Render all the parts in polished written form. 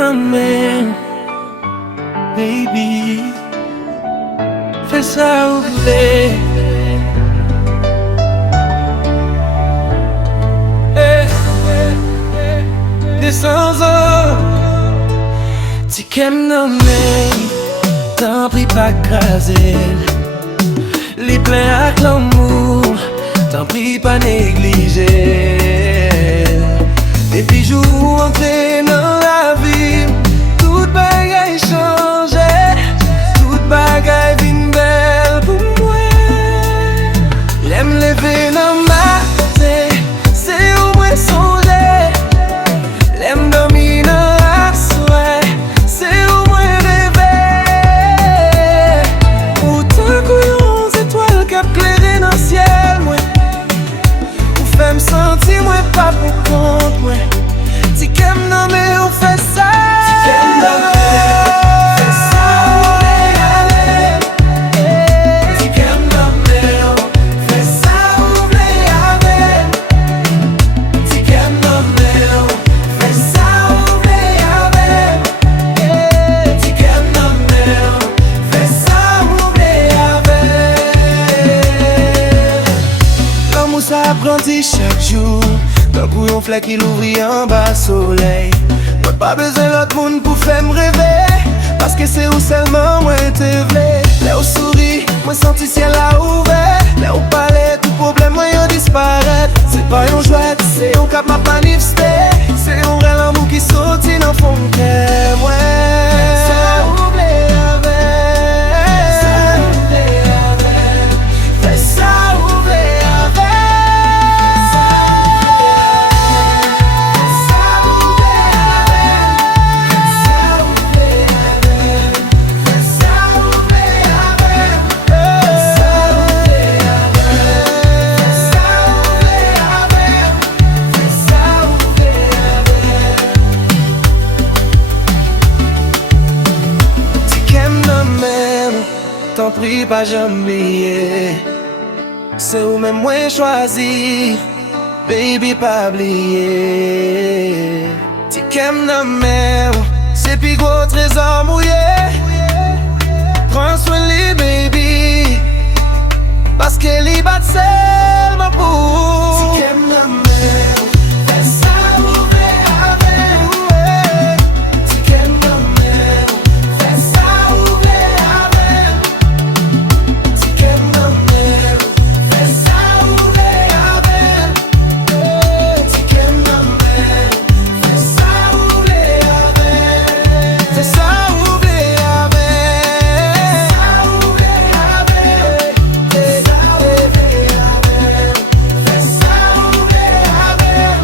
nan men, baby. Fais ça ou vle. Descends ti kem nan men, t'en prie pas craser. Li plein ak l'amour, t'en prie pas négliger. Des bijoux entrés dans la vie, tout bagay changé, tout bagay vin belle pour moi. L'aime lever dans matin, c'est où moi songer. L'aime dormir dans la soirée, c'est où moi rêver. Autant que les étoiles qui éclairent dans le ciel, moi. Ou fait me sentir moi pas pour compte, moi. Si kem nan mais on fait ça. Si kem nan mais fait ça, si kem nan mais on fait ça, si kem nan mais on fait ça, si kem nan mais on fait ça, l'amour ça grandit chaque jour. D'un coup yon flèche qui l'ouvrit en bas soleil. Moi pas besoin l'autre monde pour faire me rêver, parce que c'est où seulement moi te vle. Là où souris, moi senti ciel à ouvert. Là où parler, tout problème moi yon disparaît. C'est pas yon jouette, c'est yon cap m'a manifesté. C'est yon vrai l'amour qui sorti dans fond de cœur, moi. Ça oublie avec, ça oublie avec, fais ça oublie avec. T'en prie pas jamais, c'est où même moi choisi, baby pas oublier. Ti kem nan men, c'est pi gros trésor mouillé. Prends soin li baby, parce que li bat seulement pour. Ti kem nan men, fais ça ouvrir avec. Ti kem nan men, fais ça ouvrir avec. Ti kem nan men, fais ça ouvrir avec. Ti kem nan men, fais ça ouvrir avec. Fais ça ouvrir avec. Fais ça ouvrir avec. Fais ça ouvrir avec. Fais ça ouvrir avec.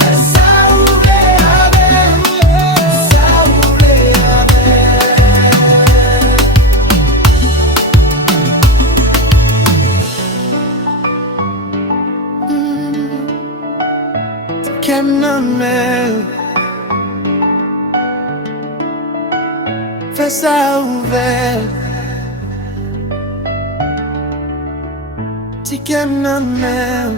Fais ça ouvrir avec. Ça ouvrir avec. Kem nan men, fais ça ouvert. Ti kem nan men.